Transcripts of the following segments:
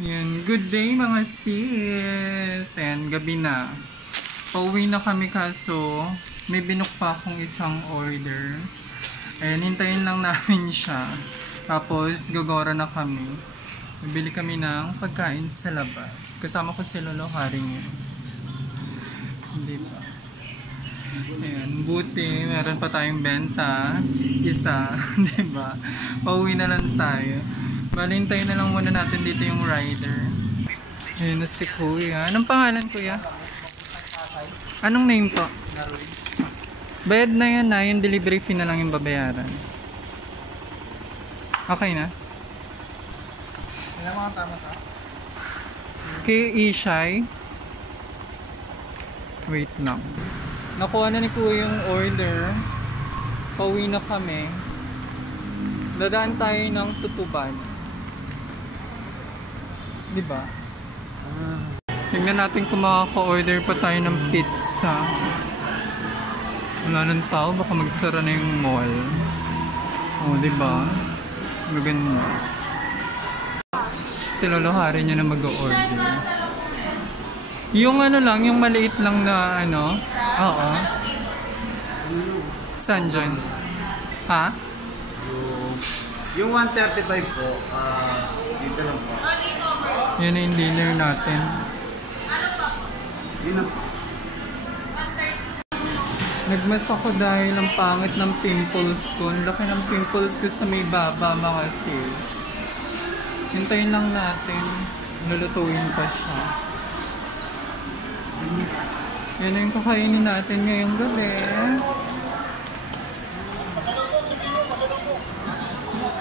Yan, good day mga sis. And gabi na. Pauwi na kami kaso may binuk pa akong isang order. Ayan, hintayin lang namin siya. Tapos gagora na kami. Bibili kami ng pagkain sa labas. Kasama ko si Lolo Haring yun. Hindi pa. Ayan, buti meron pa tayong benta. Isa, diba? Pauwi na lang tayo. Balintayin na lang muna natin dito yung rider. Ayun na si Kuya. Anong pangalan, Kuya? Anong name to? Bayad na yan na. Yung delivery fee na lang yung babayaran. Okay na? Ilang mga tama ka? Kay Ishai. Wait lang. Nakuha na ni Kuya yung order. Pauwi na kami. Dadaan tayo ng Tutuban. Diba? Tingnan natin kung makaka-order pa tayo ng pizza. Wala ng tao, baka magsara na yung mall. O, diba? Maganda. Si Lolo Hari niya na mag-order. Yung ano lang, yung maliit lang na ano. Oo. Saan dyan? Ha? Yung 135 po, dito lang po. Yan na yung dealer natin. Yun na. Nagmas ako dahil ang pangit ng pimples ko. Ang laki ng pimples ko sa may baba mga sis. Hintayin lang natin. Lulutuin pa siya. Yan na yung kakainin natin ngayong gabi.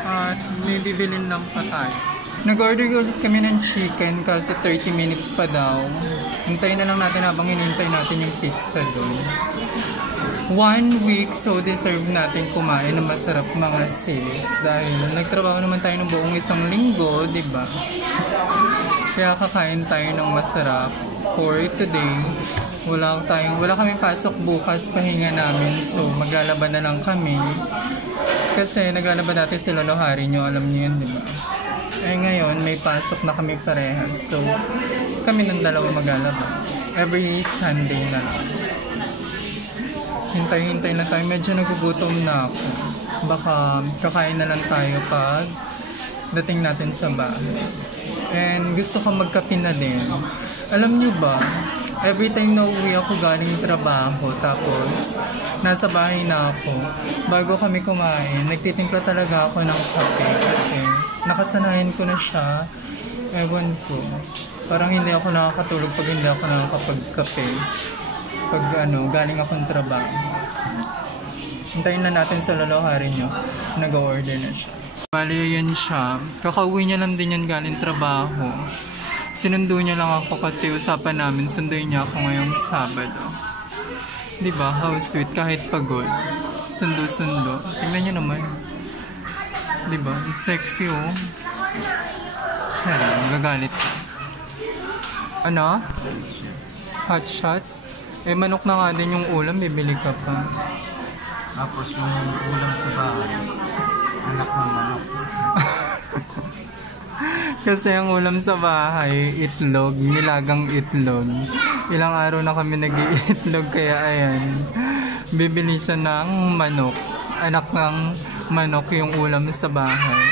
At may bibilin lang pa tayo. Nag-order ulit kami ng chicken kasi 30 minutes pa daw. Hintayin na lang natin habang hinintay natin yung pizza doon. 1 week, so deserve natin kumain ng masarap mga sis. Dahil nagtrabaho naman tayo ng buong isang linggo, diba? Kaya kakain tayo ng masarap. For today, wala kami pasok bukas, pahinga namin. So maglalaban na lang kami. Kasi naglalaban natin si Lolo Hari nyo, alam niyo yun, diba? Eh ngayon, may pasok na kami parehas. So, kami ng dalawa maglalaban. Every Sunday na lang. Hintay-hintay na tayo. Medyo nagugutom na ako. Baka kakain na lang tayo pag dating natin sa bahay. And gusto ko magkape na din. Alam niyo ba, every time na uwi ako galing trabaho, tapos nasa bahay na ako, bago kami kumain, nagtitimpla talaga ako ng kape kasi nakasanayan ko na siya. Ewan ko. Parang hindi ako nakakatulog pag hindi ako nakakapagkape. Pag galing akong trabaho. Hintayin na natin sa Lolo Hari nyo. Nag-order na siya. Bali, yan siya. Kakauwi niya lang din yan galing trabaho. Sinundo niya lang ako kasi usapan namin, sunduin niya ako ngayong Sabado. Diba? How sweet, kahit pagod. Sundo-sundo. Tingnan niyo naman. Diba? Sexy oh. Siya lang, gagalit ka. Ano? Hot shots? Eh, manok na nga din yung ulam, bibili ka pa. Tapos yung ulam sa bahay, anak ng manok. Kasi ang ulam sa bahay, itlog, nilagang itlog. Ilang araw na kami nag-iitlog kaya ayan. Bibili siya ng manok. Anak ng manok yung ulam sa bahay.